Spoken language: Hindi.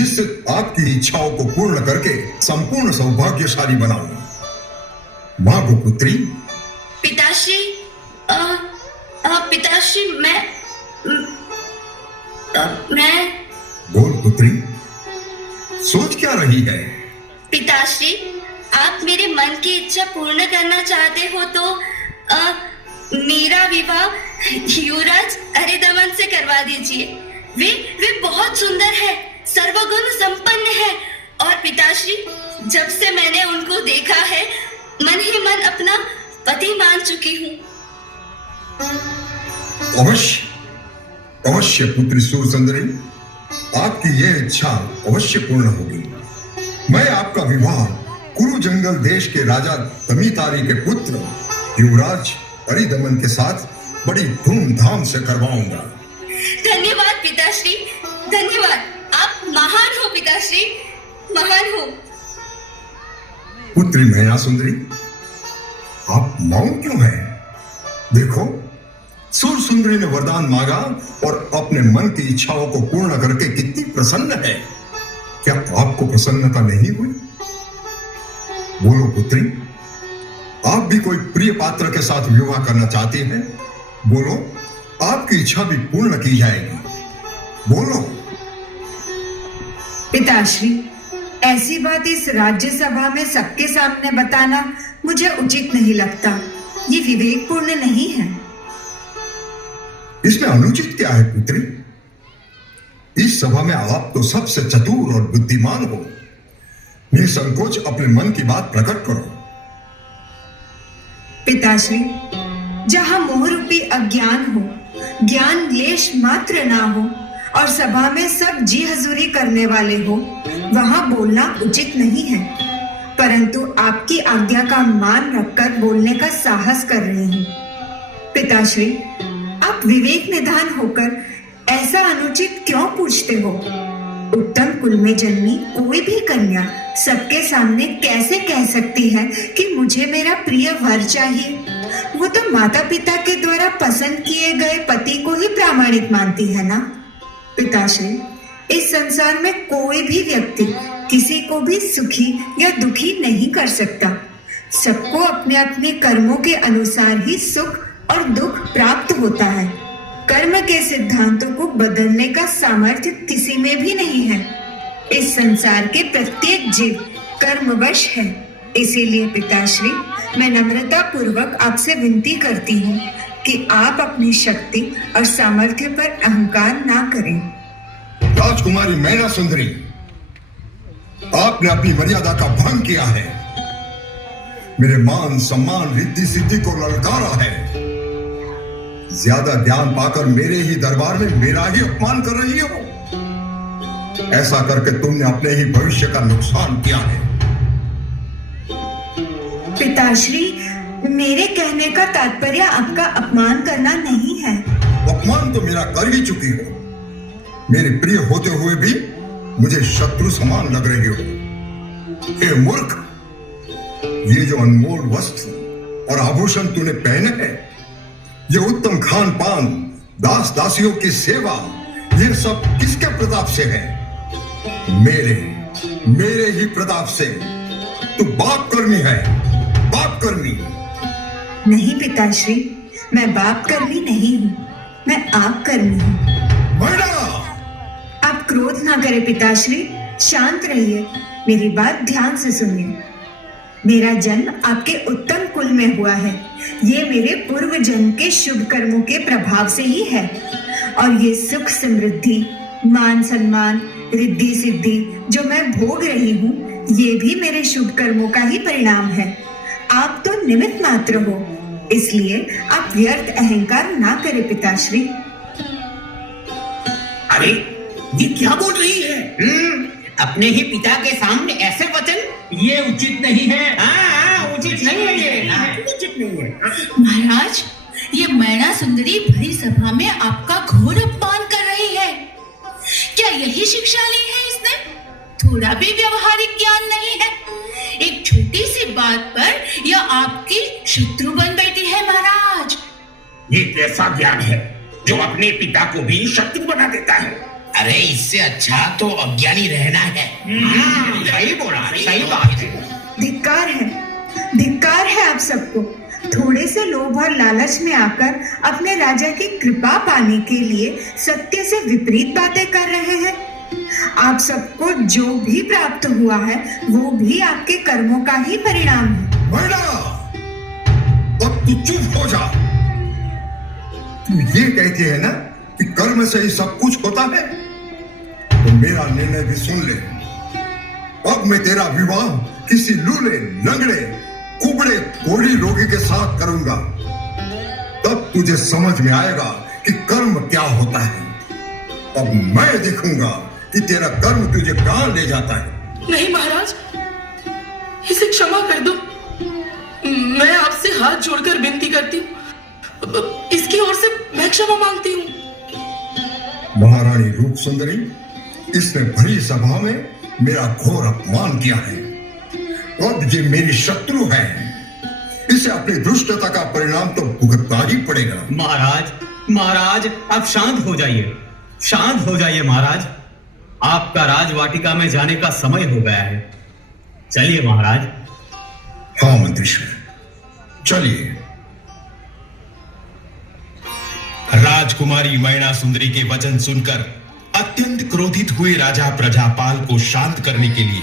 जिससे आपकी इच्छाओं को पूर्ण करके संपूर्ण सौभाग्यशाली बनाऊंगा। मांगो पुत्री। पिताश्री, पिताश्री, मैं बोल पुत्री, सोच क्या रही है? पिताश्री, आप मेरे मन की इच्छा पूर्ण करना चाहते हो तो मेरा विवाह युवराज अरिदमन से करवा दीजिए। वे बहुत सुंदर है, सर्वगुण संपन्न है, और पिताश्री, जब से मैंने उनको देखा है मन ही मन अपना पति मान चुकी हूँ। अवश्य अवश्य पुत्री सूरसुंदरी, आपकी यह इच्छा अवश्य पूर्ण होगी। मैं आपका विवाह कुरु जंगल देश के राजा दमितारी के पुत्र युवराज अरिदमन के साथ बड़ी धूमधाम से करवाऊंगा। धन्यवाद पिताश्री, धन्यवाद। आप महान हो पिताश्री, महान हो। पुत्री मैना सुंदरी, आप मौन क्यों हैं? देखो, सूर सुंदरी ने वरदान मांगा और अपने मन की इच्छाओं को पूर्ण करके कितनी प्रसन्न है। क्या आपको प्रसन्नता नहीं हुई? बोलो पुत्री, आप भी कोई प्रिय पात्र के साथ विवाह करना चाहती हैं? बोलो, आपकी इच्छा भी पूर्ण की जाएगी। बोलो। पिताश्री, ऐसी बात इस राज्यसभा में सबके सामने बताना मुझे उचित नहीं लगता। ये विवेकपूर्ण नहीं है। इसमें अनुचित क्या है पुत्री? इस सभा में आप तो सबसे चतुर और बुद्धिमान हो। निसंकोच अपने मन की बात प्रकट करो। पिताश्री, जहां मोह रूपी अज्ञान हो, ज्ञान लेश मात्र ना हो और सभा में सब जी हजूरी करने वाले हो, वहां बोलना उचित नहीं है। परंतु आपकी आज्ञा का मान रखकर बोलने का साहस कर रही हूँ। पिताश्री, आप विवेक निधान होकर ऐसा अनुचित क्यों पूछते हो? उत्तम कुल में जन्मी कोई भी कन्या सबके सामने कैसे कह सकती है कि मुझे मेरा प्रिय वर चाहिए? वो तो माता पिता के द्वारा पसंद किए गए पति को ही प्रामाणिक मानती है ना। पिताश्री, इस संसार में कोई भी व्यक्ति किसी को भी सुखी या दुखी नहीं कर सकता। सबको अपने अपने कर्मों के अनुसार ही सुख और दुख प्राप्त होता है। कर्म के सिद्धांतों को बदलने का सामर्थ्य किसी में भी नहीं है। इस संसार के प्रत्येक जीव कर्मवश है। इसीलिए पिताश्री, मैं नम्रता पूर्वक आपसे विनती करती हूँ कि आप अपनी शक्ति और सामर्थ्य पर अहंकार ना करें। राजकुमारी मैना सुंदरी, आपने अपनी मर्यादा का भंग किया है। मेरे मान सम्मान रिद्धि सिद्धि को ललकारा है। ज्यादा ज्ञान पाकर मेरे ही दरबार में मेरा ही अपमान कर रही हो। ऐसा करके तुमने अपने ही भविष्य का नुकसान किया है। पिताश्री, मेरे कहने का तात्पर्य आपका अपमान करना नहीं है। अपमान तो मेरा कर ही चुकी हो। मेरे प्रिय होते हुए भी मुझे शत्रु समान लग रही हो। हे मूर्ख, ये जो अनमोल वस्त्र और आभूषण तूने पहने हैं, ये उत्तम खान पान, दास दासियों की सेवा, ये सब किसके प्रताप से है? मेरे ही प्रताप से। तू बाप कर्मी है, बाप कर्मी। नहीं पिताश्री, मैं बाप कर्मी नहीं हूँ, मैं आप कर्मी हूँ। मैना! आप क्रोध ना करें पिताश्री, शांत रहिए, मेरी बात ध्यान से सुनिए। मेरा जन्म आपके उत्तम कुल में हुआ है। ये मेरे पूर्व जन्म के शुभ कर्मों के प्रभाव से ही है। और ये सुख समृद्धि, मान सम्मान, रिद्धि सिद्धि जो मैं भोग रही हूँ, ये भी मेरे शुभ कर्मों का ही परिणाम है। आप तो निमित्त मात्र हो, इसलिए आप व्यर्थ अहंकार ना करें पिताश्री। अरे, ये क्या बोल रही है? अपने ही पिता के सामने ऐसे वचन, ये उचित नहीं है। उचित नहीं है ये। उचित नहीं है। महाराज, ये मैना सुंदरी भरी सभा में आपका घोर अपमान कर रही है। क्या यही शिक्षा ली है इसने? थोड़ा भी व्यवहारिक ज्ञान नहीं है। एक छोटी सी बात पर यह आपकी शत्रु बन बैठी है महाराज। ये कैसा ज्ञान है जो अपने पिता को भी शत्रु बना देता है? अरे इससे अच्छा तो अज्ञानी रहना है। सही बोला, सही बात है। धिक्कार है आप सबको। थोड़े से लोभ और लालच में आकर अपने राजा की कृपा पाने के लिए सत्य से विपरीत बातें कर रहे हैं। आप सबको जो भी प्राप्त हुआ है वो भी आपके कर्मों का ही परिणाम है। मैना, अब तू चुप हो जा। तू ये कहती है ना कि कर्म से ही सब कुछ होता है, तो मेरा निर्णय भी सुन ले। अब मैं तेरा विवाह किसी लूले, लंगड़े, कुबड़े, कोढ़ी रोगी के साथ करूंगा। तब तुझे समझ में आएगा कि कर्म क्या होता है। अब मैं देखूंगा कि तेरा कर्म तुझे कहां ले जाता है। नहीं महाराज, इसे क्षमा कर दो। मैं आपसे हाथ जोड़कर विनती करती हूँ, इसकी ओर से मैं क्षमा मांगती हूँ। महारानी रूप सुंदरी, इसने भरी सभा में मेरा घोर अपमान किया है। अब ये मेरी शत्रु है, इसे अपनी दुष्टता का परिणाम तो भुगतना ही पड़ेगा। महाराज आप शांत हो जाइए, शांत हो जाइए महाराज। आपका राजवाटिका में जाने का समय हो गया है। चलिए महाराज। हाँ मंत्रीश्वर, चलिए। राजकुमारी मैना सुंदरी के वचन सुनकर अत्यंत क्रोधित हुए राजा प्रजापाल को शांत करने के लिए